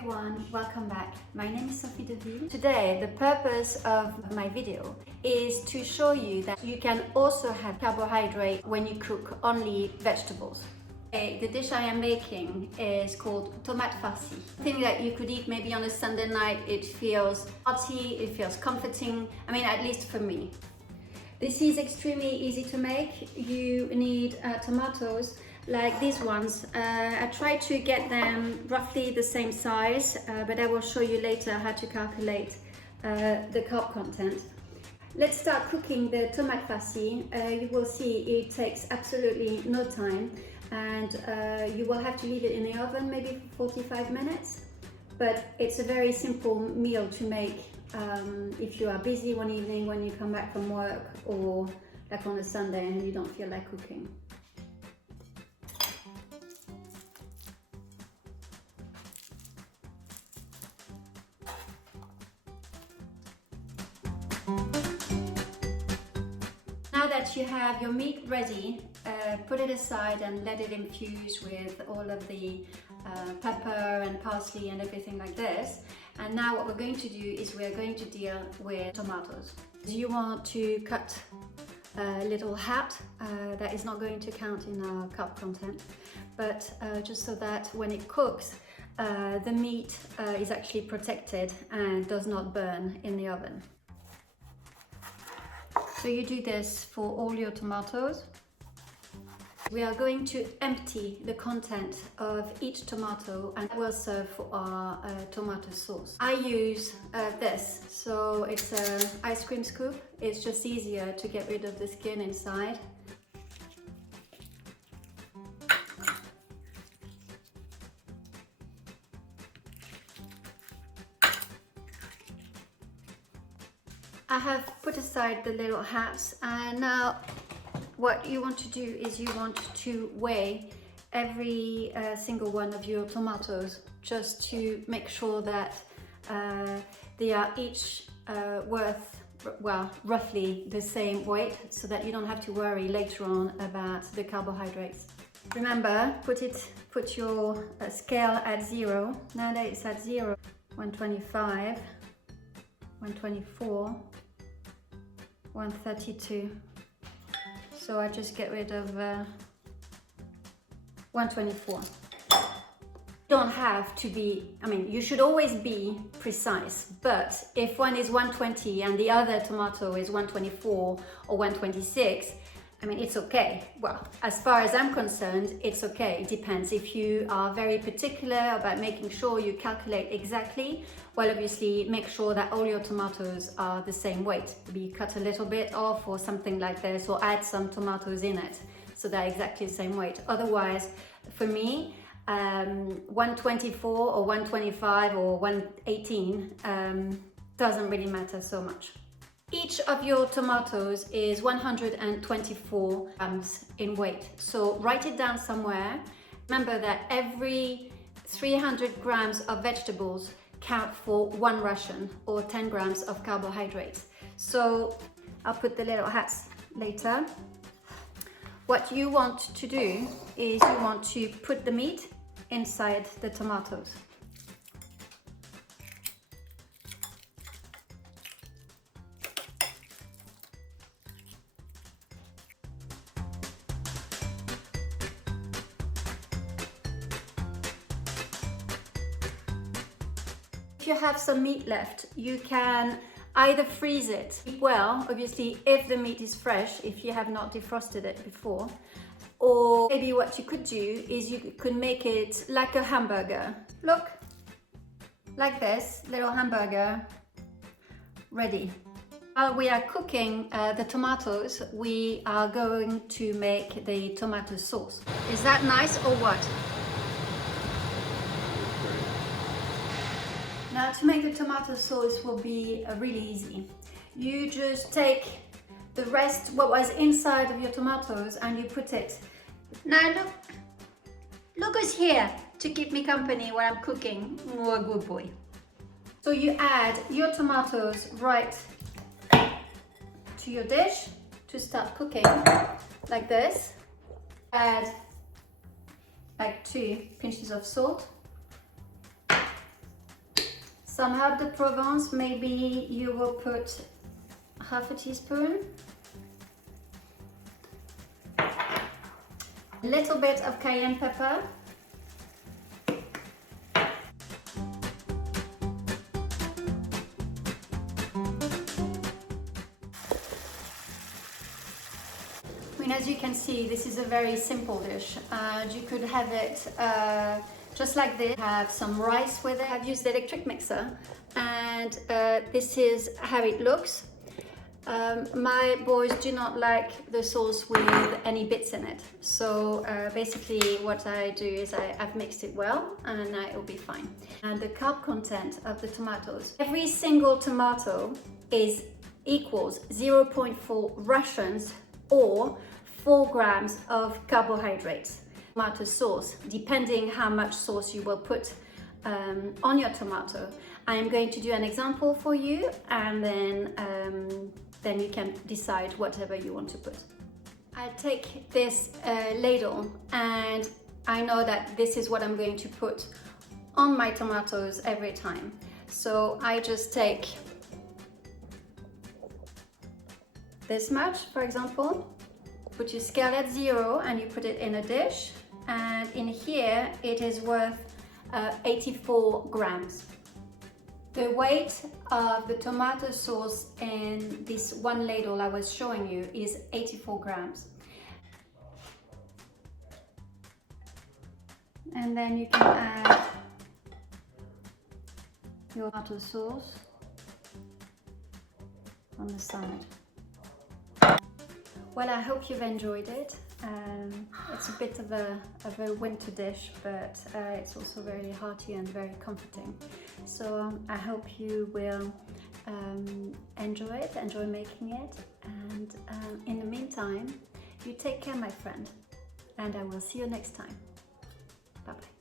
everyone, welcome back. My name is Sophie Deville. Today, the purpose of my video is to show you that you can also have carbohydrate when you cook only vegetables. The dish I am making is called tomate farci. Something that you could eat maybe on a Sunday night. It feels hearty, it feels comforting, at least for me. This is extremely easy to make. You need tomatoes like these ones. I try to get them roughly the same size, but I will show you later how to calculate the carb content. Let's start cooking the tomate farci. You will see it takes absolutely no time, and you will have to leave it in the oven maybe for 45 minutes. But it's a very simple meal to make if you are busy one evening when you come back from work, or like on a Sunday and you don't feel like cooking. Now that you have your meat ready, put it aside and let it infuse with all of the pepper and parsley and everything like this. And now what we're going to do is we're going to deal with tomatoes. You want to cut a little hat that is not going to count in our carb content, but just so that when it cooks, the meat is actually protected and does not burn in the oven. So you do this for all your tomatoes. We are going to empty the content of each tomato and we'll serve for our tomato sauce. I use this, so it's an ice cream scoop. It's just easier to get rid of the skin inside. I have put aside the little halves, and now what you want to do is you want to weigh every single one of your tomatoes, just to make sure that they are each worth, well, roughly the same weight, so that you don't have to worry later on about the carbohydrates. Remember, put your scale at 0. Now that it's at 0, 125, 124, 132. So I just get rid of 124. You don't have to be, you should always be precise, but if one is 120 and the other tomato is 124 or 126, it's okay. Well, as far as I'm concerned, it's okay. It depends. If you are very particular about making sure you calculate exactly, well, obviously make sure that all your tomatoes are the same weight. Maybe cut a little bit off or something like this, or add some tomatoes in it so they're exactly the same weight. Otherwise, for me, 124 or 125 or 118 doesn't really matter so much. Each of your tomatoes is 124 grams in weight, so write it down somewhere. Remember that every 300 grams of vegetables count for 1 ration or 10 grams of carbohydrates. So I'll put the little hats later. What you want to do is you want to put the meat inside the tomatoes. If you have some meat left, you can either freeze it well, obviously if the meat is fresh, if you have not defrosted it before, or maybe what you could do is you could make it like a hamburger. Look, like this, little hamburger, ready. While we are cooking the tomatoes, we are going to make the tomato sauce. Is that nice or what? Now, to make the tomato sauce will be really easy. You just take the rest, what was inside of your tomatoes, and you put it. Now look who's here to keep me company while I'm cooking. Oh, a good boy. So you add your tomatoes right to your dish to start cooking, like this. Add like 2 pinches of salt. Some herb de Provence, maybe you will put half a teaspoon. A little bit of cayenne pepper. I mean, as you can see, this is a very simple dish. You could have it just like this. Have some rice with it. I've used the electric mixer, and this is how it looks. My boys do not like the sauce with any bits in it. So basically what I do is I've mixed it well, and it will be fine. And the carb content of the tomatoes. Every single tomato equals 0.4 rations or 4 grams of carbohydrates. Tomato sauce, depending how much sauce you will put on your tomato. I am going to do an example for you, and then you can decide whatever you want to put. I take this ladle, and I know that this is what I'm going to put on my tomatoes every time. So I just take this much, for example, put your scale at 0 and you put it in a dish, and in here it is worth 84 grams. The weight of the tomato sauce in this one ladle I was showing you is 84 grams. And then you can add your tomato sauce on the side. Well, I hope you've enjoyed it. It's a bit of a winter dish, but it's also very hearty and very comforting. So I hope you will enjoy it, enjoy making it. And in the meantime, you take care, my friend. And I will see you next time. Bye-bye.